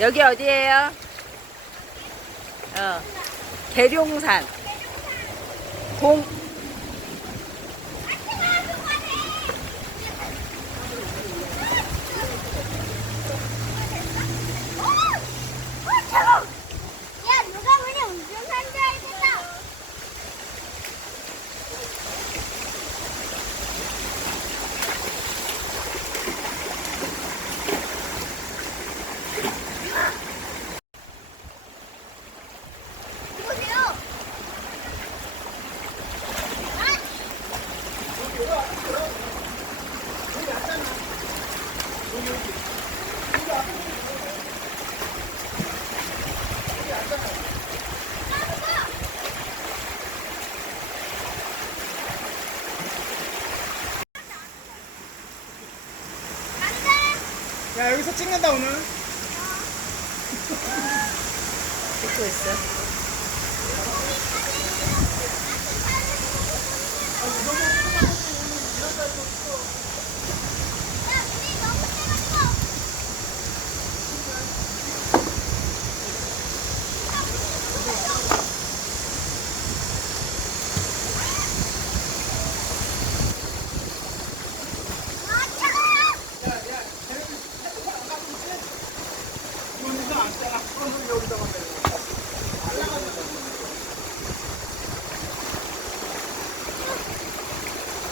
여기 어디예요? 계룡산. 동, 야, 누가 그냥 운전한 줄 알겠다. 보세요. 야, 여기서 찍는다 오늘. 찍고 있어.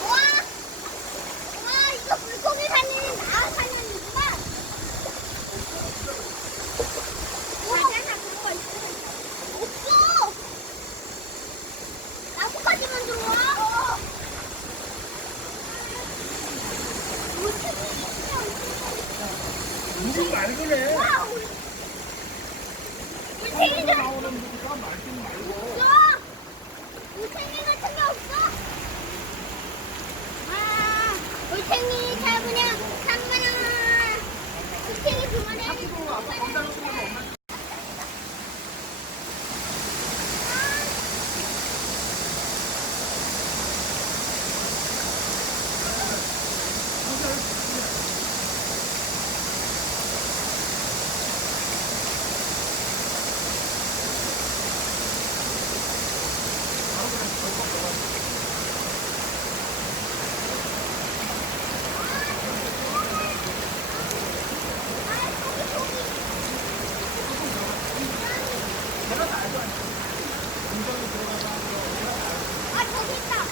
와, 이거 물고기 사냥은 나와 사냥이구나. 과자나 그런 거 있어? 없어. 나뭇가지만 들어와. 무슨 말 그래? 와, 물탱이들 나오는 누가 말좀 말고. 없어. 물탱이 같은 게 없어. 물탱이 잡으냐? 3만 원. 물탱이 그만해. 저기 있다.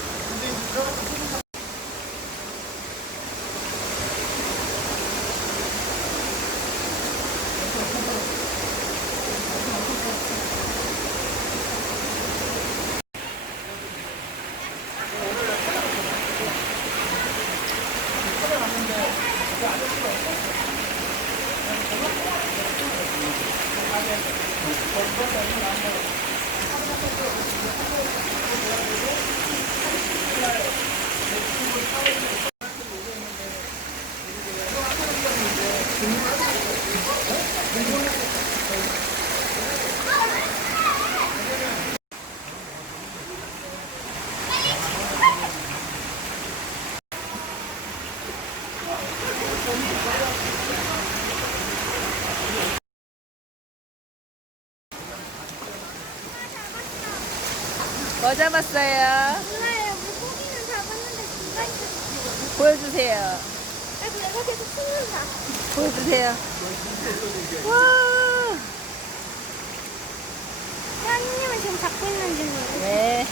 뭐 잡았어요? 몰라요. 물고기는 잡았는데 누가 있었어? 보여주세요. 그래도 내가 계속 숨는다. 보여주세요. 와. 사장님은 지금 잡고 있는 중이에요. 네.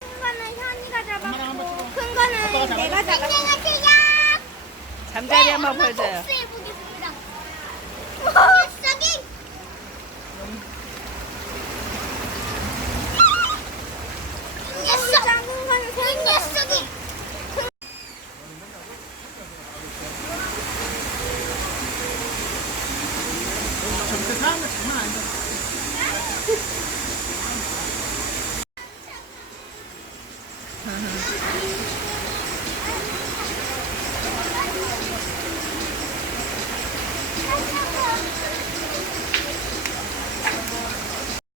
큰 거는 현이가 잡았고 큰 거는 내가 잡았어. 잠자리 한번 보여줘요. 복수해,